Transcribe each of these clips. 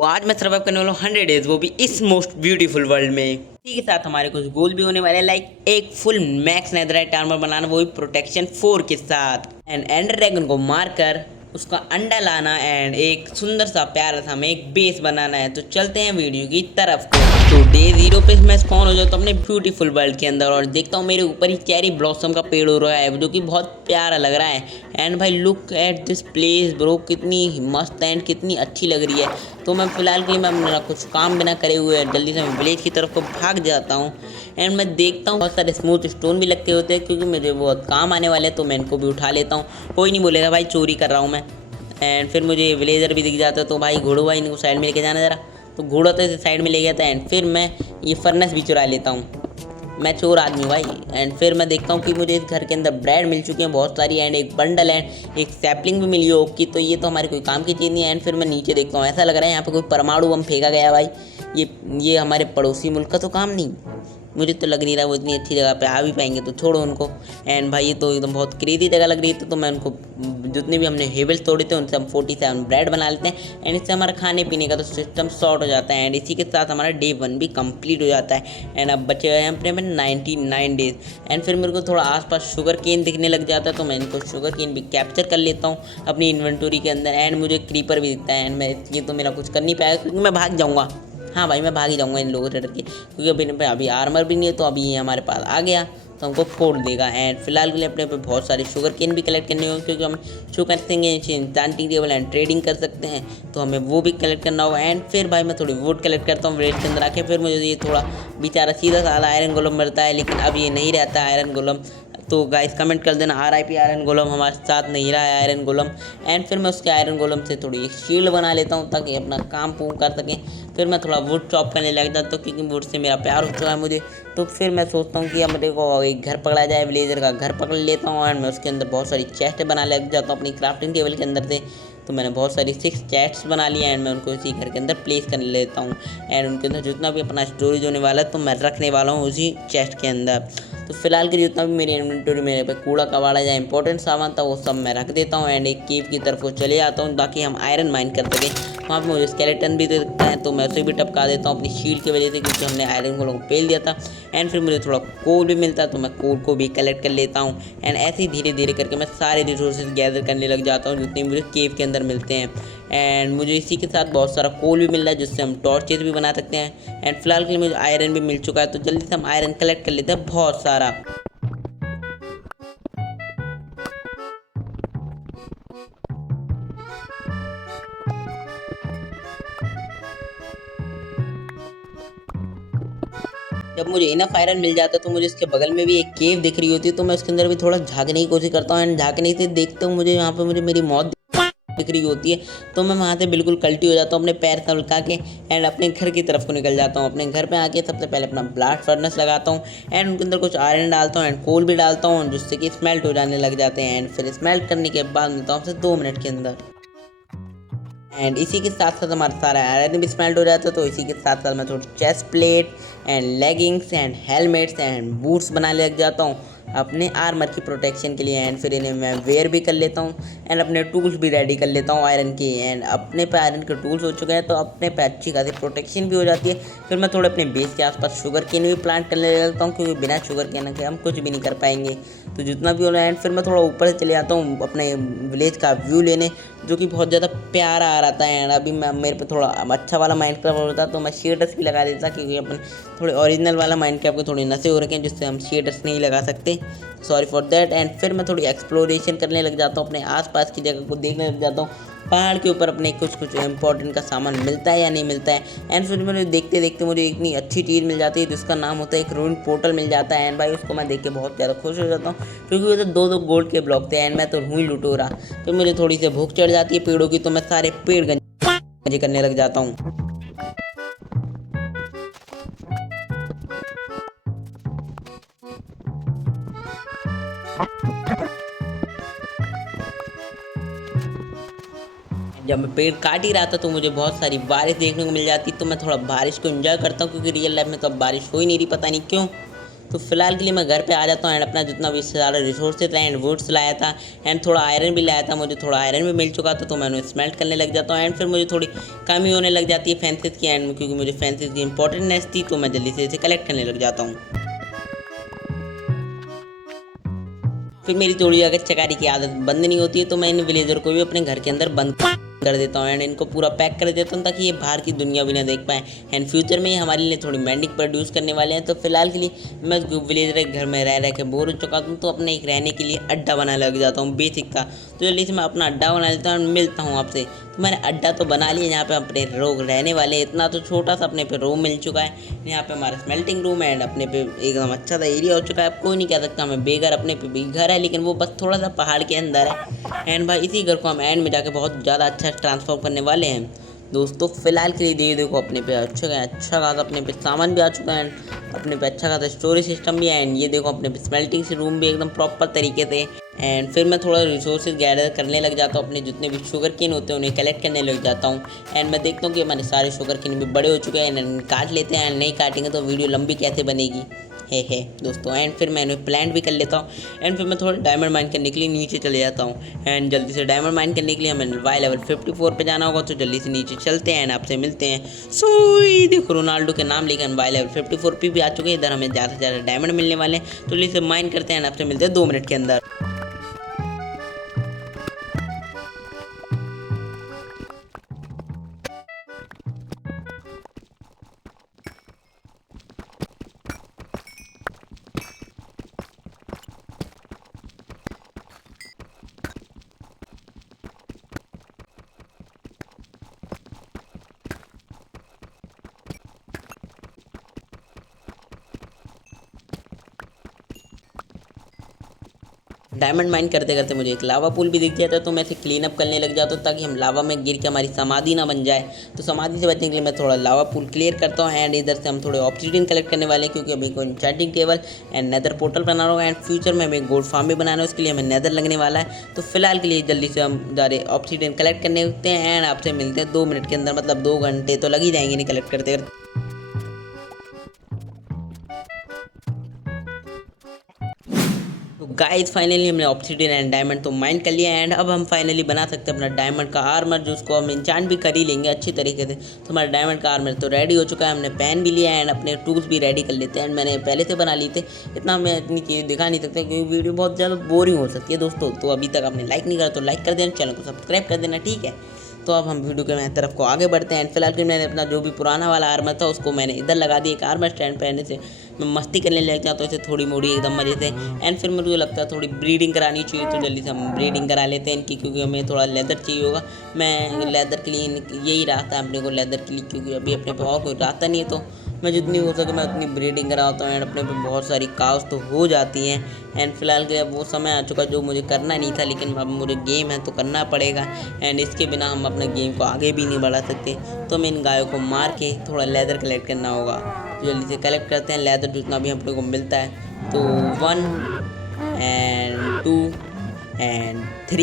तो आज मैं सर्वाइव करने वाला हूँ 100 डेज, वो भी इस मोस्ट ब्यूटीफुल वर्ल्ड में। इसी के साथ हमारे कुछ गोल भी होने वाले हैं, लाइक एक फुल मैक्स नेदराइट आर्मर बनाना, वो भी प्रोटेक्शन 4 के साथ, एंड एंडर ड्रैगन को मारकर उसका अंडा लाना, एंड एक सुंदर सा प्यारा सा हमें एक बेस बनाना है। तो चलते हैं वीडियो की तरफ। तो डे 0 पे मैं स्पॉन हो जाता हूँ अपने ब्यूटीफुल वर्ल्ड के अंदर और देखता हूँ मेरे ऊपर ही चेरी ब्लॉसम का पेड़ हो रहा है, जो कि बहुत प्यारा लग रहा है। एंड भाई look at this place bro, कितनी मस्त एंड कितनी अच्छी लग रही है। तो मैं फिलहाल के लिए मैं अपना कुछ काम बिना करे हुए जल्दी से मैं विलेज की तरफ को भाग जाता हूँ। एंड मैं देखता हूँ बहुत सारे स्मूथ स्टोन भी लगते होते हैं, क्योंकि मुझे बहुत काम आने वाले हैं, तो मैं इनको भी उठा लेता हूँ। कोई नहीं बोलेगा भाई चोरी कर रहा हूँ मैं। एंड फिर मुझे विलेजर भी दिख जाता है, तो भाई घोड़ो भाई इनको साइड में लेके जाना ज़रा। तो घोड़ा तो इसे साइड में ले गया था। एंड फिर मैं ये फर्नेस भी चुरा लेता हूँ। मैं चोर आदमी भाई। एंड फिर मैं देखता हूँ कि मुझे इस घर के अंदर ब्रेड मिल चुकी है बहुत सारी, एंड एक बंडल एंड एक सैपलिंग भी मिली है ओक की। तो ये तो हमारे कोई काम की चीज़ नहीं है। एंड फिर मैं नीचे देखता हूँ, ऐसा लग रहा है यहाँ पे कोई परमाणु बम फेंका गया भाई। ये हमारे पड़ोसी मुल्क का तो काम नहीं, मुझे तो लग नहीं रहा वो इतनी अच्छी जगह पे आ भी पाएंगे, तो छोड़ो उनको। एंड भाई ये तो एकदम बहुत क्रेजी जगह लग रही थी, तो मैं उनको जितने भी हमने हेवल्स तोड़े थे उनसे हम 47 ब्रेड बना लेते हैं। एंड इससे हमारा खाने पीने का तो सिस्टम सॉर्ट हो जाता है। एंड इसी के साथ हमारा डे 1 भी कंप्लीट हो जाता है। एंड अब बचे हुए हैं अपने में 99 डेज। एंड फिर मेरे को थोड़ा आसपास शुगर केन दिखने लग जाता है, तो मैं इनको शुगर केन भी कैप्चर कर लेता हूँ अपनी इन्वेंटोरी के अंदर। एंड मुझे क्रीपर भी दिखता है। एंड मैं ये तो मेरा कुछ कर नहीं पाएगा, क्योंकि मैं भाग जाऊँगा। हाँ भाई मैं भाग ही जाऊँगा इन लोगों से डर के, क्योंकि अभी आर्मर भी नहीं है। तो अभी ये हमारे पास आ गया तो हमको फोड़ देगा। एंड फिलहाल के लिए अपने पे बहुत सारे शुगर केन भी कलेक्ट करने होंगे, क्योंकि हम शुगर करेंगे इंचांटिंग टेबल एंड ट्रेडिंग कर सकते हैं, तो हमें वो भी कलेक्ट करना होगा। एंड फिर भाई मैं थोड़ी वुड कलेक्ट करता हूँ विलेज के अंदर आके। फिर मुझे ये थोड़ा बेचारा सीधा साधा आयरन गोलम मिलता है, लेकिन अब ये नहीं रहता आयरन गोलम। तो गाइस कमेंट कर देना RIP आयरन गोलम, हमारे साथ नहीं रहा है आयरन गोलम। एंड फिर मैं उसके आयरन गोलम से थोड़ी एक शील्ड बना लेता हूँ, ताकि अपना काम पूम कर सकें। फिर मैं थोड़ा वुड चॉप करने लग जाता हूँ, क्योंकि वुड से मेरा प्यार हो चुका है मुझे। तो फिर मैं सोचता हूँ कि अब मेरे को एक घर पकड़ा जाए, विलेजर का घर पकड़ लेता हूँ। एंड मैं उसके अंदर बहुत सारी चेस्ट बना लग जाता हूँ अपनी क्राफ्टिंग टेबल के अंदर से। तो मैंने बहुत सारी 6 चेस्ट्स बना ली। एंड मैं उनको उसी घर के अंदर प्लेस कर लेता हूँ। एंड उनके अंदर जितना भी अपना स्टोरेज होने वाला है, तो मैं रखने वाला हूँ उसी चेस्ट के अंदर। तो फिलहाल के जितना भी मेरी इन्वेंटरी मेरे पे कूड़ा कबाड़ा या इंपॉर्टेंट सामान था, वो सब मैं रख देता हूँ। एंड एक केव की तरफ को चले जाता हूँ, ताकि हम आयरन माइन कर सकें। वहाँ पे मुझे स्केलेटन भी दिखता है, तो मैं उसे भी टपका देता हूँ अपनी शील्ड की वजह से, क्योंकि हमने आयरन गोलों को पेल दिया था। एंड फिर मुझे थोड़ा कोल भी मिलता है, तो मैं कोल को भी कलेक्ट कर लेता हूँ। एंड ऐसे ही धीरे धीरे करके मैं सारे रिसोर्सेज गैदर करने लग जाता हूँ, जितने मुझे केव के अंदर मिलते हैं। एंड मुझे इसी के साथ बहुत सारा कोल भी मिल रहा है, जिससे हम टॉर्चेस भी बना सकते हैं। एंड फिलहाल के लिए मुझे आयरन भी मिल चुका है, तो जल्दी से हम आयरन कलेक्ट कर लेते हैं बहुत सारा। जब मुझे इनफ आयरन मिल जाता है, तो मुझे इसके बगल में भी एक केव दिख रही होती है, तो मैं उसके अंदर भी थोड़ा झाँकने की कोशिश करता हूँ। एंड झाँकने से देखते हूँ मुझे यहाँ पे मुझे मेरी मौत दिख रही होती है, तो मैं वहाँ से बिल्कुल कल्टी हो जाता हूँ अपने पैर तलका के। एंड अपने घर की तरफ को निकल जाता हूँ। अपने घर पे आके सबसे पहले अपना ब्लास्ट फर्नेस लगाता हूँ। एंड उनके अंदर कुछ आयरन डालता हूँ एंड कोल भी डालता हूँ, जिससे कि स्मेल्ट हो जाने लग जाते हैं। एंड फिर स्मेल्ट करने के बाद मिलता हूँ आपसे 2 मिनट के अंदर। एंड इसी के साथ साथ हमारा सारा आयरन भी स्मेल्ट हो जाता है। तो इसी के साथ साथ मैं थोड़ी chest plate and leggings and helmets and boots बनाने लग जाता हूँ अपने आर्मर की प्रोटेक्शन के लिए। एंड फिर इन्हें मैं वेयर भी कर लेता हूँ। एंड अपने टूल्स भी रेडी कर लेता हूँ आयरन की। एंड अपने पे आयरन के टूल्स हो चुके हैं, तो अपने पे अच्छी खासी प्रोटेक्शन भी हो जाती है। फिर मैं थोड़े अपने बेस के आसपास शुगर केन भी प्लांट करने लगता हूँ, क्योंकि बिना शुगर केन के हम कुछ भी नहीं कर पाएंगे। तो जितना भी हो रहा है। एंड फिर मैं थोड़ा ऊपर से चले जाता हूँ अपने विलेज का व्यू लेने, जो कि बहुत ज़्यादा प्यारा आ रहा था। एंड अभी मैं मेरे पे थोड़ा अच्छा वाला माइनक्राफ्ट होता, तो मैं शेडर्स भी लगा देता, क्योंकि अपन थोड़े ओरिजिनल वाला माइनक्राफ्ट के थोड़े नशे हो रखे हैं, जिससे हम शेडर्स नहीं लगा सकते। Sorry for that. एंड फिर मैं थोड़ी एक्सप्लोरेशन करने लग जाता हूँ, अपने आसपास की जगह को देखने लग जाता हूँ। पहाड़ के ऊपर अपने कुछ इंपॉर्टेंट का सामान मिलता है या नहीं मिलता है। एंड फिर मुझे देखते देखते मुझे इतनी अच्छी चीज़ मिल जाती है, जिसका नाम होता है एक रूइन पोर्टल मिल जाता है। एंड भाई उसको मैं देख के बहुत ज़्यादा खुश हो जाता हूँ, क्योंकि वो तो 2-2 गोल्ड के ब्लॉक थे। एंड मैं तो हुई लुटोरा। तो मुझे थोड़ी सी भूख चढ़ जाती है पेड़ों की, तो मैं सारे पेड़ गंजे करने लग जाता हूँ। जब मैं पेड़ काट ही रहा था, तो मुझे बहुत सारी बारिश देखने को मिल जाती, तो मैं थोड़ा बारिश को एंजॉय करता हूँ, क्योंकि रियल लाइफ में तो अब बारिश हो ही नहीं रही, पता नहीं क्यों। तो फिलहाल के लिए मैं घर पे आ जाता हूँ एंड अपना जितना भी सारा रिसोर्सेज था एंड वुड्स लाया था एंड थोड़ा आयरन भी लाया था। मुझे थोड़ा आयरन भी मिल चुका था तो मैं उन्हें स्मेल्ट करने लग जाता हूँ एंड फिर मुझे थोड़ी कमी होने लग जाती है फैंसीज की एंड क्योंकि मुझे फैंसीज की इंपॉर्टेंटनेस थी तो मैं जल्दी से इसे कलेक्ट करने लग जाता हूँ। फिर मेरी थोड़ी अगर चकारी की आदत बंद नहीं होती है तो मैं इन विलेजर को भी अपने घर के अंदर बंद कर देता हूँ एंड इनको पूरा पैक कर देता हूँ ताकि ये बाहर की दुनिया भी ना देख पाए एंड फ्यूचर में ये हमारे लिए थोड़ी मेंडिक प्रोड्यूस करने वाले हैं। तो फिलहाल के लिए मैं विलेजर के घर में रह के बोर हो चुका हूँ तो अपने एक रहने के लिए अड्डा बनाने लग जाता हूँ बेसिक का। तो जल्दी से मैं अपना अड्डा बना लेता हूँ और मिलता हूँ आपसे। तो मैंने अड्डा तो बना लिया, यहाँ पे अपने लोग रहने वाले, इतना तो छोटा सा अपने पे रूम मिल चुका है। यहाँ पे हमारा स्मेल्टिंग रूम है एंड अपने पे एकदम अच्छा सा एरिया हो चुका है। अब कोई नहीं कह सकता हमें बेघर, अपने पे भी घर है लेकिन वो बस थोड़ा सा पहाड़ के अंदर है एंड भाई इसी घर को हम एंड में जाके बहुत ज़्यादा अच्छा ट्रांसफॉर्म करने वाले हैं दोस्तों। फिलहाल के लिए देखो अपने पे अच्छा खासा अपने पे सामान भी आ चुका है एंड अपने पे अच्छा खासा स्टोरेज सिस्टम भी है एंड ये देखो अपने पे स्मेल्टिंग से रूम भी एकदम प्रॉपर तरीके से। एंड फिर मैं थोड़ा रिसोर्सेज गैदर करने लग जाता हूँ, अपने जितने भी शुगर केन होते हैं उन्हें कलेक्ट करने लग जाता हूँ एंड मैं देखता हूँ कि हमारे सारे शुगर केन भी बड़े हो चुके हैं एंड काट लेते हैं एंड नहीं काटेंगे तो वीडियो लंबी कैसे बनेगी है दोस्तों। एंड फिर मैं इन्हें प्लांट भी कर लेता हूँ एंड फिर मैं थोड़ा डायमंड माइन करने के लिए नीचे चले जाता हूँ एंड जल्दी से डायमंड माइन करने के लिए हमें वाई लेवल 54 पे जाना होगा। तो जल्दी से नीचे चलते हैं एंड आपसे मिलते हैं। सोई देखो रोनाल्डो के नाम लेकर वाई लेवल 54 पे भी आ चुके हैं। इधर हमें ज़्यादा से ज़्यादा डायमंड मिलने वाले हैं तो जल्दी से माइन करते हैं एंड आपसे मिलते हैं 2 मिनट के अंदर। डायमंड माइन करते करते मुझे एक लावा पूल भी दिख जाता है तो मैं इसे क्लीन अप करने लग जाता हूँ ताकि हम लावा में गिर के हमारी समाधि ना बन जाए। तो समाधि से बचने के लिए मैं थोड़ा लावा पूल क्लियर करता हूँ एंड इधर से हम थोड़े ऑब्सीडियन कलेक्ट करने वाले हैं क्योंकि अभी कोई enchanting table and nether portal बना रहा हूँ एंड फ्यूचर में हमें गोल्ड फार्म भी बनाना है, उसके लिए हमें नेदर लगने वाला है। तो फिलहाल के लिए जल्दी से हम जा रहे ऑब्सीडियन कलेक्ट करने होते हैं एंड आपसे मिलते हैं 2 मिनट के अंदर, मतलब 2 घंटे तो लग ही जाएंगे नहीं कलेक्ट करते करते। तो गाइस फाइनली हमने ऑब्सीडियन एंड डायमंड तो माइन कर लिया एंड अब हम फाइनली बना सकते हैं अपना डायमंड का आर्मर, जो उसको हम इंचांट भी कर ही लेंगे अच्छी तरीके से। तो हमारा डायमंड का आर्मर तो रेडी हो चुका है, हमने पेन भी लिया एंड अपने टूल्स भी रेडी कर लेते हैं एंड मैंने पहले से बना लिए थे, इतना मैं इतनी चीज़ें दिखा नहीं सकता क्योंकि वीडियो बहुत ज़्यादा बोरिंग हो सकती है दोस्तों। तो अभी तक आपने लाइक नहीं करा तो लाइक कर देना, चैनल को सब्सक्राइब कर देना, ठीक है। तो अब हम वीडियो के तरफ को आगे बढ़ते हैं एंड फिलहाल के मैंने अपना जो भी पुराना वाला आर्मर था उसको मैंने इधर लगा दिया एक आर्मर स्टैंड पहनने से मैं मस्ती करने लग जाता हूँ इसे थोड़ी मोड़ी एकदम मजे से एंड फिर मुझे लगता है थोड़ी ब्रीडिंग करानी चाहिए तो जल्दी से हम ब्रीडिंग करा लेते हैं इनकी क्योंकि हमें थोड़ा लेदर चाहिए होगा। मैं लेदर के लिए यही रास्ता है अपने को लेदर के लिए, क्योंकि अभी अपने पे और कोई रास्ता नहीं है। तो मैं जितनी हो सके मैं उतनी ब्रीडिंग कराता हूँ एंड अपने पे बहुत सारी काउस तो हो जाती हैं एंड फिलहाल के अब वो समय आ चुका जो मुझे करना नहीं था, लेकिन अब मुझे गेम है तो करना पड़ेगा एंड इसके बिना हम अपने गेम को आगे भी नहीं बढ़ा सकते। तो हमें इन गायों को मार के थोड़ा लेदर कलेक्ट करना होगा। जल्दी से कलेक्ट करते हैं लेदर जितना भी हम लोग को मिलता है। तो 1 एंड 2 एंड 3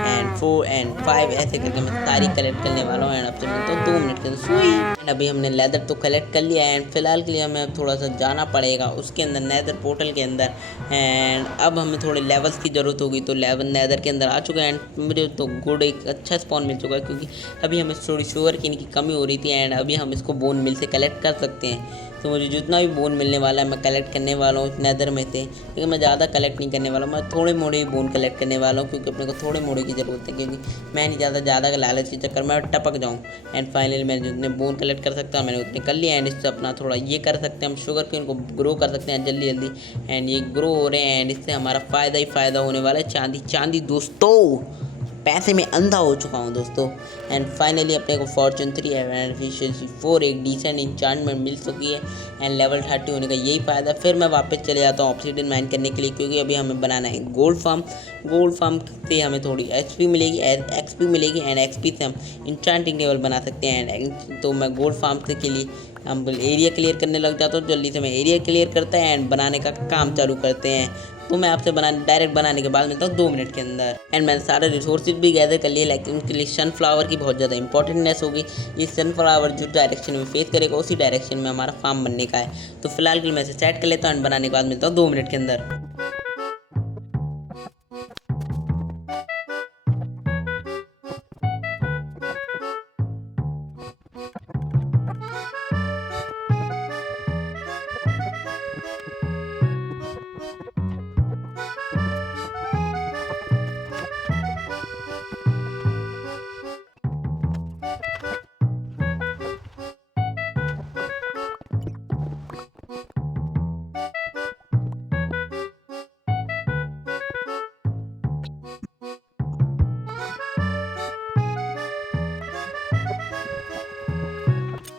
एंड 4 एंड 5 ऐसे करके मैं सारी कलेक्ट करने वाला हूँ एंड अब से मिलता हूँ 2 मिनट के अंदर सुई। एंड अभी हमने लेदर तो कलेक्ट कर लिया एंड फिलहाल के लिए हमें अब थोड़ा सा जाना पड़ेगा उसके अंदर नेदर पोर्टल के अंदर एंड अब हमें थोड़े लेवल्स की ज़रूरत होगी। तो लेवल नेदर के अंदर आ चुका है एंड मुझे तो गुड एक अच्छा स्पॉन मिल चुका है क्योंकि अभी हमें थोड़ी शुगर की कमी हो रही थी एंड अभी हम इसको बोन मिल से कलेक्ट कर सकते हैं। तो मुझे जितना भी बोन मिलने वाला है मैं कलेक्ट करने वाला हूँ नेदर में से, लेकिन मैं ज़्यादा कलेक्ट नहीं करने वाला हूँ, मैं थोड़े मोड़े ही बोन कलेक्ट करने वाला हूँ क्योंकि अपने को थोड़े मोड़े की ज़रूरत है क्योंकि मैं नहीं ज़्यादा का लालच के चक्कर में टपक जाऊँ। एंड फाइनली मैं जितने बोन कलेक्ट कर सकता हूँ मैंने उतने कर लिया एंड इससे अपना थोड़ा ये कर सकते हैं हम शुगर केन को ग्रो कर सकते हैं जल्दी जल्दी एंड ये ग्रो हो रहे हैं एंड इससे हमारा फ़ायदा ही फ़ायदा होने वाला है। चांदी दोस्तों, पैसे में अंधा हो चुका हूँ दोस्तों। एंड फाइनली अपने को फॉर्चून 3 एंड एफिशिएंसी 4 एक डिसेंट इंचांटमेंट मिल चुकी है एंड लेवल 30 होने का यही फ़ायदा। फिर मैं वापस चले जाता हूँ ऑब्सीडियन माइन करने के लिए क्योंकि अभी हमें बनाना है गोल्ड फार्म से हमें थोड़ी एक्सपी मिलेगी एंड एक्सपी से हम इंचांटिंग टेबल बना सकते हैं एंड तो मैं गोल्ड फार्म से के लिए हम एरिया क्लियर करने लग जाता हूँ। जल्दी से मैं एरिया क्लियर करता है एंड बनाने का काम चालू करते हैं। तो मैं आपसे डायरेक्ट बनाने के बाद मिलता हूँ 2 मिनट के अंदर। एंड मैंने सारे रिसोर्सेज भी गैदर कर लिए, लेकिन उनके लिए सनफ्लावर की बहुत ज़्यादा इंपॉर्टेंटनेस होगी। ये सनफ्लावर जो डायरेक्शन में फेस करेगा उसी डायरेक्शन में हमारा फार्म बनने का है। तो फिलहाल के लिए मैं इसे सेट कर लेता हूँ एंड बनाने के बाद मिलता हूँ 2 मिनट के अंदर।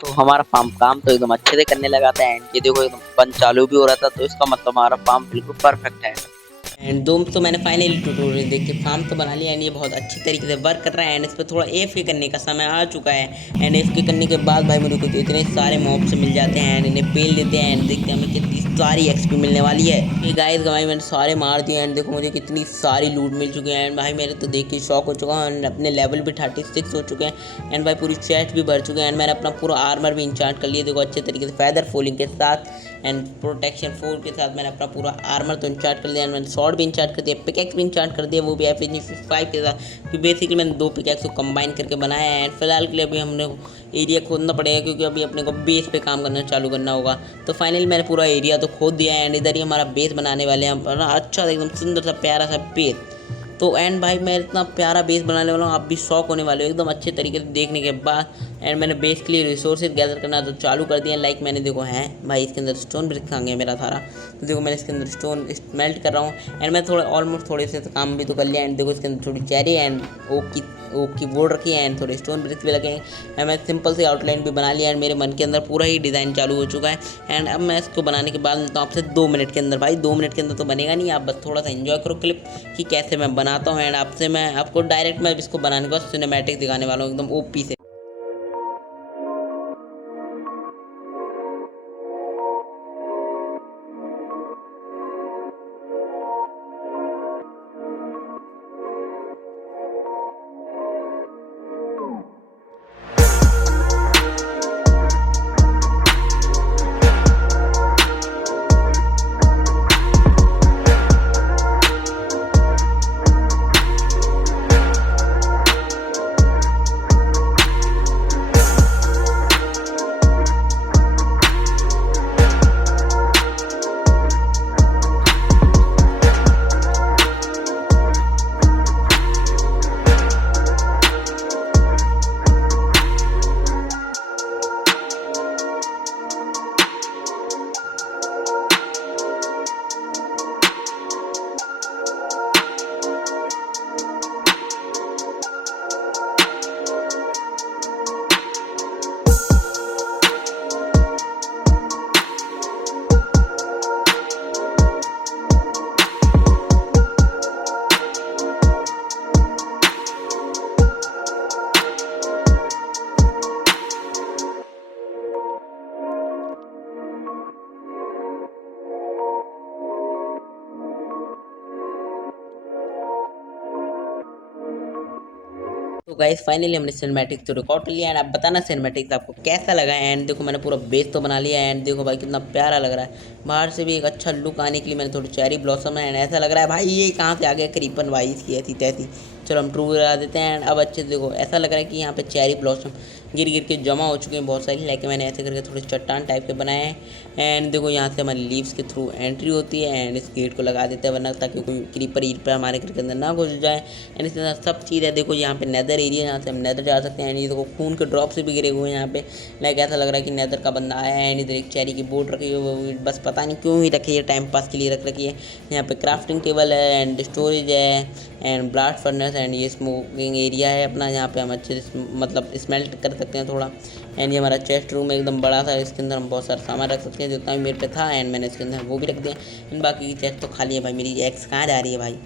तो हमारा फार्म काम तो एकदम अच्छे से करने लगा था एंड ये देखो एकदम बन चालू भी हो रहा था, तो इसका मतलब हमारा फार्म बिल्कुल परफेक्ट है। एंड दोस्तों मैंने फाइनली ट्यूटोरियल देख के फार्म तो बना लिया एंड ये बहुत अच्छी तरीके से वर्क कर रहा है एंड इस पर थोड़ा AFK करने का समय आ चुका है। एंड AFK करने के बाद भाई मेरे को तो इतने सारे मॉब्स मिल जाते हैं एंड इन्हें पेल देते हैं एंड देखते हैं हमें कितनी सारी XP मिलने वाली है। ये गाइस भाई मैंने सारे मार दिए एंड देखो मुझे कितनी सारी लूट मिल चुकी है एंड भाई मेरे तो देख के शॉक हो चुका हूँ एंड अपने लेवल भी 36 हो चुके हैं एंड भाई पूरी चेस्ट भी भर चुके हैं एंड मैंने अपना पूरा आर्मर भी इंचार्ट कर लिया। देखो अच्छे तरीके से फेदर फॉलिंग के साथ एंड प्रोटेक्शन 4 के साथ मैंने अपना पूरा आर्मर तो इंचार्ट कर लिया एंड मैंने स्वॉर्ड भी इंचार्ट कर दिया, पिकैक्स भी इंचार्ट कर दिया, वो भी FNG5 के साथ। क्योंकि बेसिकली मैंने 2 पिकैक्स को कंबाइन करके बनाया है एंड फिलहाल के लिए अभी हमने एरिया खोदना पड़ेगा क्योंकि अभी अपने को बेस पे काम करना चालू करना होगा। तो फाइनली मैंने पूरा एरिया तो खोद दिया है एंड इधर ही हमारा बेस बनाने वाले हैं हम, अच्छा एकदम सुंदर सा प्यारा सा बेस। तो एंड भाई मैं इतना प्यारा बेस बनाने वाला हूँ, आप भी शौक होने वाले हो एकदम अच्छे तरीके से देखने के बाद। एंड मैंने बेस के लिए रिसोर्सेज गैदर करना तो चालू कर दिया। लाइक मैंने देखो हैं भाई इसके अंदर स्टोन ब्रिक खा गया मेरा सारा, तो देखो मैंने इसके अंदर स्टोन स्मेल्ट कर रहा हूँ एंड मैं थोड़ा ऑलमोस्ट थोड़े से काम भी तो कर लिया। एंड देखो इसके अंदर थोड़ी चेरी एंड ओक की बोर्ड रखी है एंड थोड़े स्टोन ब्रिक्स भी लगे हैं एंड मैं सिंपल सी आउटलाइन भी बना लिया एंड मेरे मन के अंदर पूरा ही डिज़ाइन चालू हो चुका है। एंड अब मैं इसको बनाने के बाद मिलता हूँ आपसे 2 मिनट के अंदर। भाई 2 मिनट के अंदर तो बनेगा नहीं, आप बस थोड़ा सा एंजॉय करो क्लिप कि कैसे मैं बनाता हूँ एंड आपसे मैं आपको डायरेक्ट मैं इसको बनाने के बाद सिनेमैटिक दिखाने वाला हूँ एकदम OP से। तो गाइस फाइनली हमने सिनेमैटिक्स तो रिकॉर्ड कर लिया एंड आप बताना सिनेमैटिक्स आपको कैसा लगा। एंड देखो मैंने पूरा बेस तो बना लिया एंड देखो भाई कितना प्यारा लग रहा है। बाहर से भी एक अच्छा लुक आने के लिए मैंने थोड़ी चेरी ब्लॉसम है एंड ऐसा लग रहा है भाई ये कहाँ से आ गया करीबन भाई इसकी ऐसी तैसी। चलो हम ट्रू लगा देते हैं एंड अब अच्छे से देखो ऐसा लग रहा है कि यहाँ पे चेरी ब्लॉसम गिर गिर के जमा हो चुके हैं बहुत सारी, लेकिन मैंने ऐसे करके थोड़े चट्टान टाइप के बनाए हैं। एंड देखो यहाँ से हमारी लीव्स के थ्रू एंट्री होती है एंड इस गेट को लगा देते हैं वरना ताकि कोई क्रीपर ईपर हमारे घर के अंदर ना घुस जाए। एंड इसके साथ सब चीज़ है। देखो यहाँ पे नेदर एरिया यहाँ से हम नेदर जा सकते हैं एंड ये देखो खून के ड्रॉप से भी गिरे हुए हैं यहाँ पे। लाइक ऐसा लग रहा है कि नेदर का बंदा आया है एंड इधर एक चेरी की बोट रखी हुई है, बस पता नहीं क्यों ही रखी है, टाइम पास के लिए रख रखी है। यहाँ पे क्राफ्टिंग टेबल है एंड स्टोरेज है एंड ब्लास्ट फर्नेस एंड ये स्मोकिंग एरिया है अपना, यहाँ पे हम अच्छे से मतलब स्मेल्ट कर सकते हैं थोड़ा। एंड ये हमारा चेस्ट रूम एकदम बड़ा था, इसके अंदर हम बहुत सारा सामान रख सकते हैं जितना भी मेरे पे था एंड मैंने इसके अंदर वो भी रख दिया। एंड बाकी की चेस्ट तो खाली है भाई। मेरी एक्स कहाँ जा रही है भाई,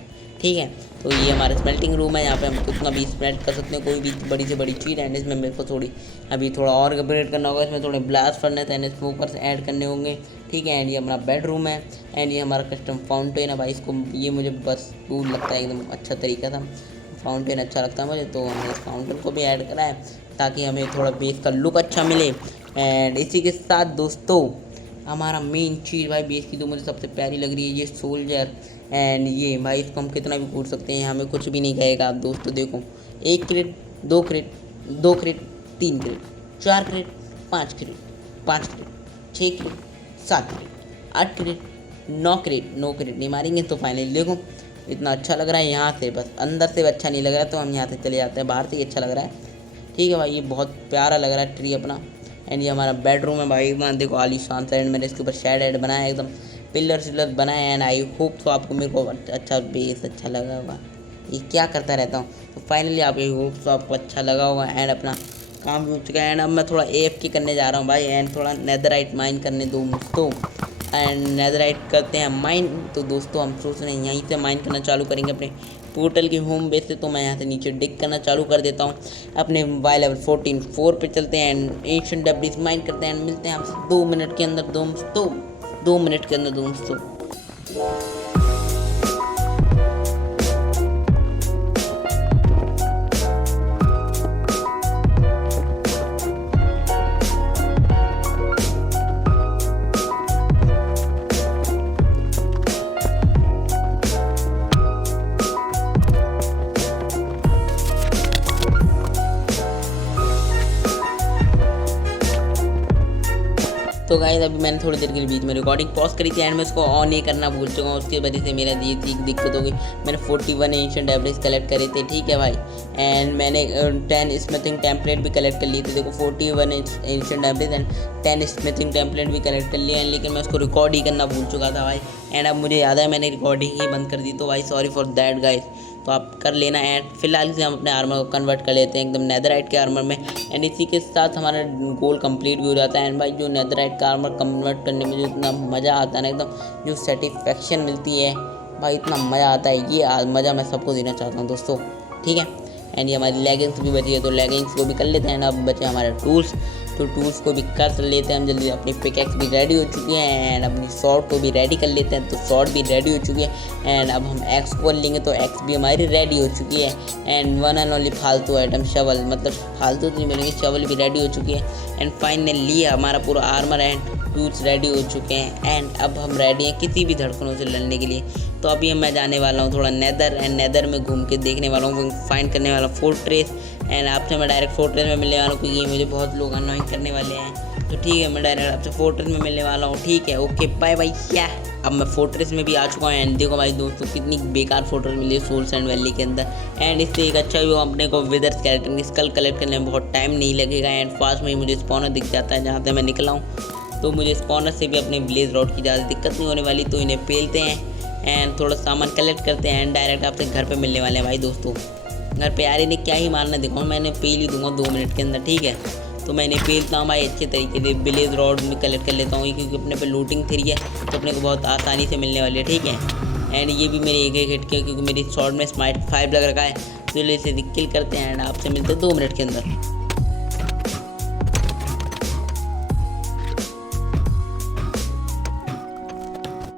ठीक है। तो ये हमारा स्मेल्टिंग रूम है, यहाँ पे हम कितना भी स्मेल्ट कर सकते हैं कोई भी बड़ी से बड़ी चीज़। एंड इसमें मेरे को थोड़ी अभी थोड़ा और अपग्रेड करना होगा, इसमें थोड़े blast furnace and smokers add करने होंगे, ठीक है। एंड ये हमारा बेडरूम है एंड ये हमारा कस्टम फाउंटेन है भाई, इसको ये मुझे बस कूल लगता है एकदम अच्छा तरीका था, फाउंटेन अच्छा लगता है मुझे, तो हमने इस फाउंटेन को भी ऐड करा है ताकि हमें थोड़ा बेस का लुक अच्छा मिले। एंड इसी के साथ दोस्तों हमारा मेन चीज़ भाई बेस की तो मुझे सबसे प्यारी लग रही है ये सोल्जर। एंड ये भाई इसको हम कितना भी कूद सकते हैं, हमें कुछ भी नहीं कहेगा। आप दोस्तों देखो 1 crate 2 crate 2 crate 3 crate 4 crate 5 crate 5 crate 6 crate 7 crate 8 crate 9 crate 9 crate नहीं मारेंगे तो फाइनली देखो इतना अच्छा लग रहा है यहाँ से, बस अंदर से अच्छा नहीं लग रहा है तो हम यहाँ से चले जाते हैं, बाहर से ही अच्छा लग रहा है, ठीक है भाई। ये बहुत प्यारा लग रहा है ट्री अपना। एंड ये हमारा बेडरूम है भाई, इतना देखो आलीशान सा। एंड मैंने इसके ऊपर शेड एड बनाया है, एकदम पिलर सिलर बनाए। एंड आई होप तो आपको मेरे को अच्छा बेस अच्छा लगा होगा, ये क्या करता रहता हूँ, तो फाइनली आप आई होप तो आपको अच्छा लगा होगा। एंड अपना काम भी हो चुका है। एंड अब मैं थोड़ा AFK करने जा रहा हूँ भाई, एंड थोड़ा नेदरराइट माइन करने दो दोस्तों। एंड नेदरराइट करते हैं माइन, तो दोस्तों हम सोच रहे हैं यहीं से माइन करना चालू करेंगे अपने पोर्टल की होम बेस से। तो मैं यहाँ से नीचे डिग करना चालू कर देता हूँ, अपने वाई लेवल 14 4 पे चलते हैं एंड एंशिएंट डेब्रिस माइन करते हैं। मिलते हैं आपसे 2 मिनट के अंदर दोस्तों, 2 मिनट के अंदर दोस्तों। तो गाइस अभी मैंने थोड़ी देर के लिए बीच में रिकॉर्डिंग पॉज करी थी एंड मैं उसको ऑन नहीं करना भूल चुका हूँ, उसकी वजह से मेरा ये दिक्कत हो गई। मैंने 41 एंशिएंट डेब्रिस कलेक्ट करे थे, ठीक है भाई। एंड मैंने 10 स्मिथिंग टेम्पलेट भी कलेक्ट कर लिए थे, देखो 41 ancient debris and 10 smithing template भी कलेक्ट कर लिए हैं, लेकिन मैं उसको रिकॉर्ड ही करना भूल चुका था भाई। एंड अब मुझे याद है मैंने रिकॉर्डिंग ही बंद कर दी, तो भाई सॉरी फॉर दैट गाइस, तो आप कर लेना। एंड फिलहाल से हम अपने आर्मर को कन्वर्ट कर लेते हैं एकदम नेदरराइट के आर्मर में। एंड इसी के साथ हमारा गोल कंप्लीट भी हो जाता है। एंड भाई जो नेदरराइट का आर्मर कन्वर्ट करने में जो इतना मज़ा आता है ना, एकदम जो सेटिस्फेक्शन मिलती है भाई, इतना मज़ा आता है, ये मज़ा मैं सबको देना चाहता हूँ दोस्तों, ठीक है। एंड ये हमारी लेगिंग्स भी बची है, तो लेगिंग्स को भी कर लेते हैं। अब बचे हमारे टूल्स, तो टूल्स को भी कर लेते हैं हम जल्दी। अपनी पिकैक्स भी रेडी हो चुकी है एंड अपनी शॉर्ट को भी रेडी कर लेते हैं, तो शॉर्ट भी रेडी हो चुकी है। एंड अब हम एक्स को लेंगे तो एक्स भी हमारी रेडी हो चुकी है। एंड वन एंड ओनली फालतू आइटम शवल, मतलब फालतू तो नहीं बोलेंगे, शवल भी रेडी हो चुकी है। एंड फाइनली हमारा पूरा आर्मर एंड टूल्स रेडी हो चुके हैं। एंड अब हम रेडी हैं किसी भी धड़कनों से लड़ने के लिए। तो अभी मैं जाने वाला हूँ थोड़ा नेदर, एंड नेदर में घूम के देखने वाला हूँ, फाइंड करने वाला फोर्ट्रेस। एंड आपसे मैं डायरेक्ट फोर्ट्रेस में मिलने वाला हूँ, क्योंकि ये मुझे बहुत लोग अनोइंग करने वाले हैं। तो ठीक है, मैं डायरेक्ट आपसे फोर्ट्रेस में मिलने वाला हूँ, ठीक है, ओके बाय बाय। क्या अब मैं फोर्ट्रेस में भी आ चुका हूँ। एंड देखो भाई दोस्तों कितनी बेकार फोर्ट्रेस मिली है सोल सैंड वैली के अंदर। एंड इससे एक अच्छा व्यू अपने को विदर स्केलेटन की स्कल कलेक्ट करने में बहुत टाइम नहीं लगेगा। एंड फास्ट में ही मुझे स्पॉनर दिख जाता है जहाँ से मैं निकला हूँ, तो मुझे स्पॉनर से भी अपने ब्लेज रॉड की ज़्यादा दिक्कत नहीं होने वाली। तो इन्हें पेलते हैं एंड थोड़ा सामान कलेक्ट करते हैं एंड डायरेक्ट आपसे घर पे मिलने वाले हैं भाई दोस्तों। घर पे यार इन्हें क्या ही मारना दिखाऊँ, मैंने पेल ही दूंगा 2 मिनट के अंदर, ठीक है। तो मैं इन्हें पेलता हूँ भाई अच्छे तरीके से, ब्लेज रॉड में कलेक्ट कर लेता हूँ, क्योंकि अपने पे लूटिंग थ्री है तो अपने को बहुत आसानी से मिलने वाली है, ठीक है। एंड ये भी मेरे एक हिट के, क्योंकि मेरी शॉर्ट में स्माइट 5 लग रखा है, तो इसे किल करते हैं एंड आपसे मिलते हैं 2 मिनट के अंदर।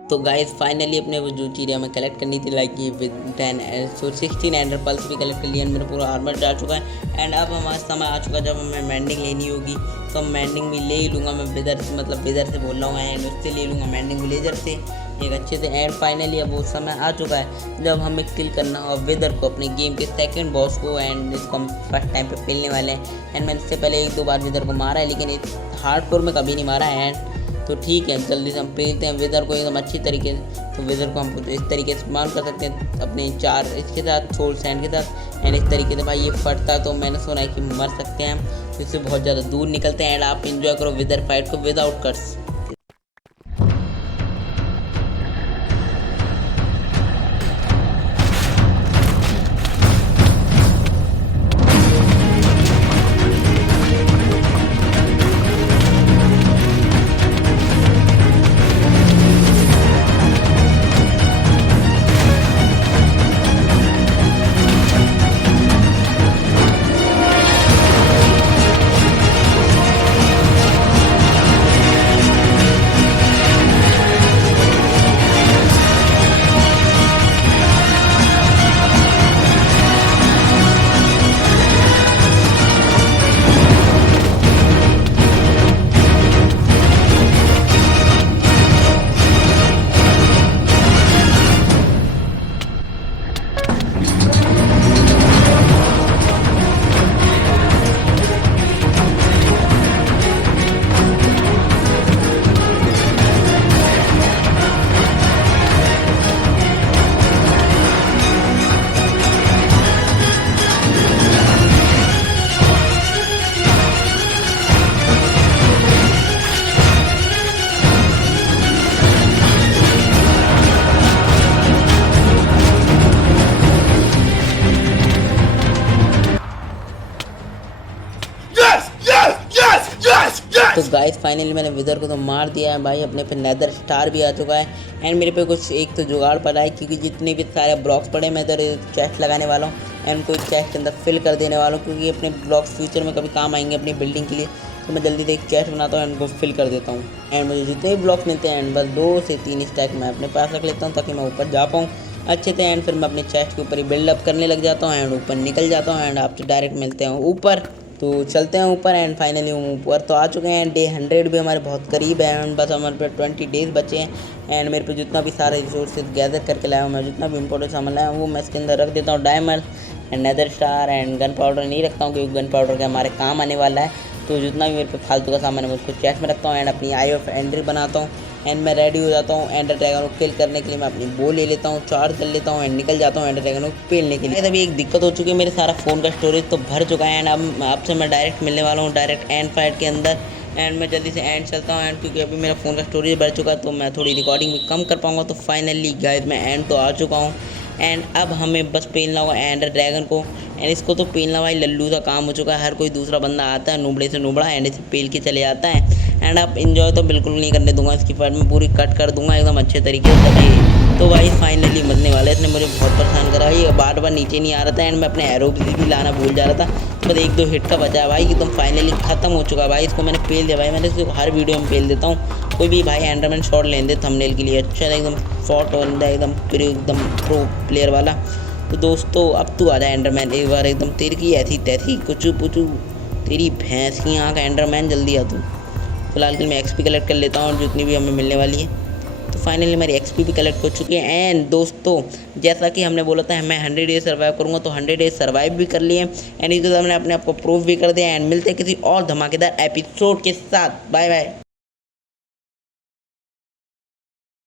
तो गाइस फाइनली अपने वो जो चीज़ें हमें कलेक्ट करनी थी, लाइक ये 16 एंडर पल्स भी कलेक्ट कर लिए, मेरा पूरा आर्मर जा चुका है। एंड अब हमारा समय आ चुका है जब हमें मैंडिंग लेनी होगी, तो मैंडिंग भी ले ही लूँगा मैं विदर से, मतलब विदर से बोल रहा हूँ, एंड उससे ले लूँगा मैंडिंग विलेजर से एक अच्छे से। एंड फाइनली अब वो समय आ चुका है जब हमें किल करना हो विदर को, अपने गेम के सेकंड बॉस को। एंड इसको हम फर्स्ट टाइम पे पेलने वाले हैं। एंड मैंने इससे पहले 1-2 बार विदर को मारा है, लेकिन इस हार्डकोर में कभी नहीं मारा है। एंड तो ठीक है, जल्दी से हम पेलते हैं विदर को एकदम अच्छी तरीके से। तो विदर को हम कुछ इस तरीके से इस्तेमाल कर सकते हैं अपने 4 इसके साथ, सोल सैंड के साथ। एंड इस तरीके से भाई ये फटता है, तो मैंने सुना है कि मर सकते हैं हम, तो इससे बहुत ज़्यादा दूर निकलते हैं। एंड आप इंजॉय करो विदर फाइट को विदाउट कट्स। तो गाइस फाइनली मैंने विदर को तो मार दिया है भाई, अपने पे नेदर स्टार भी आ चुका है। एंड मेरे पे कुछ एक तो जुगाड़ पड़ा है, क्योंकि जितने भी सारे ब्लॉक्स पड़े मैं इधर चेस्ट लगाने वाला हूँ एंड कोई चेस्ट के अंदर फिल कर देने वाला हूँ, क्योंकि अपने ब्लॉक्स फ्यूचर में कभी काम आएंगे अपनी बिल्डिंग के लिए। तो मैं जल्दी से एक चेस्ट बनाता हूँ एंड उनको फिल कर देता हूँ। एंड मुझे जितने भी ब्लॉक्स मिलते हैं एंड बस 2 से 3 स्टैक मैं अपने पास रख लेता हूँ, ताकि मैं ऊपर जा पाऊँ अच्छे से। एंड फिर मैं अपने चेस्ट के ऊपर ही बिल्डअप करने लग जाता हूँ एंड ऊपर निकल जाता हूँ एंड आपसे डायरेक्ट मिलते हैं ऊपर। तो चलते हैं ऊपर एंड फाइनली हम ऊपर तो आ चुके हैं। डे 100 भी हमारे बहुत करीब है एंड बस हमारे पे 20 डेज बचे हैं। एंड मेरे पे जितना भी सारे रिसोर्सेज गैदर करके लाया हूँ मैं, जितना भी इंपॉर्टेंट सामान लाया हूँ वो मैं इसके अंदर रख देता हूँ। Diamond and nether star and gunpowder नहीं रखता हूँ, क्योंकि गन पाउडर के हमारे काम आने वाला है। तो जितना भी मेरे पे फालतू का सामान है मैं उसको चेस्ट में रखता हूँ एंड अपनी आई ऑफ एंड्री बनाता हूँ एंड मैं रेडी हो जाता हूँ। एंडर ड्रैगन को किल करने के लिए मैं अपनी बो ले लेता हूँ, चार्ज कर लेता हूँ एंड निकल जाता हूँ एंडर ड्रैगन को पेलने के लिए। अभी एक दिक्कत हो चुकी है, मेरे सारा फ़ोन का स्टोरेज तो भर चुका है एंड अब आपसे मैं डायरेक्ट मिलने वाला हूँ डायरेक्ट एंड फाइट के अंदर। एंड मैं जल्दी से एंड चलता हूँ एंड क्योंकि अभी मेरा फ़ोन का स्टोरेज भर चुका है तो मैं थोड़ी रिकॉर्डिंग भी कम कर पाऊँगा। तो फाइनली गाइस मैं एंड तो आ चुका हूँ एंड अब हमें बस पेलना होगा एंडर ड्रैगन को। एंड इसको तो पेलना भाई लल्लू का काम हो चुका है, हर कोई दूसरा बंदा आता है नुबड़े से नुबड़ा एंड इसे पेल के चले जाता है। एंड अब इन्जॉय तो बिल्कुल नहीं करने दूंगा, इसकी फाइट में पूरी कट कर दूंगा एकदम अच्छे तरीके से। तो भाई फाइनली मरने वाला है, इसने मुझे बहुत परेशान करा, ये बार बार नीचे नहीं आ रहा था एंड मैं अपने एरो भी लाना भूल जा रहा था। तो बस 1-2 हिट का बचा है भाई, एकदम फाइनली खत्म हो चुका है भाई। इसको मैंने पेल दिया भाई, मैंने इसको हर वीडियो में पेल देता हूँ। कोई भी भाई एंडरमैन शॉट लेने दे थंबनेल के लिए, अच्छा एकदम शॉट बंदा एकदम प्रो प्लेयर वाला। तो दोस्तों अब तू आ जाए एंडरमैन एक बार, एकदम तेरी की ऐसी तैसी कुचू पुचू तेरी भैंस की आँख एंडरमैन, जल्दी आ तू। फिलहाल के मैं एक्सपी कलेक्ट कर लेता हूँ जितनी भी हमें मिलने वाली है। तो फाइनली मेरी एक्सपी भी कलेक्ट हो चुकी है। एंड दोस्तों जैसा कि हमने बोला था मैं 100 डेज सर्वाइव करूँगा, तो 100 डेज सर्वाइव भी कर लिए एंड इस हमने अपने आप को प्रूव भी कर दिया। एंड मिलते हैं किसी और धमाकेदार एपिसोड के साथ। Bye bye.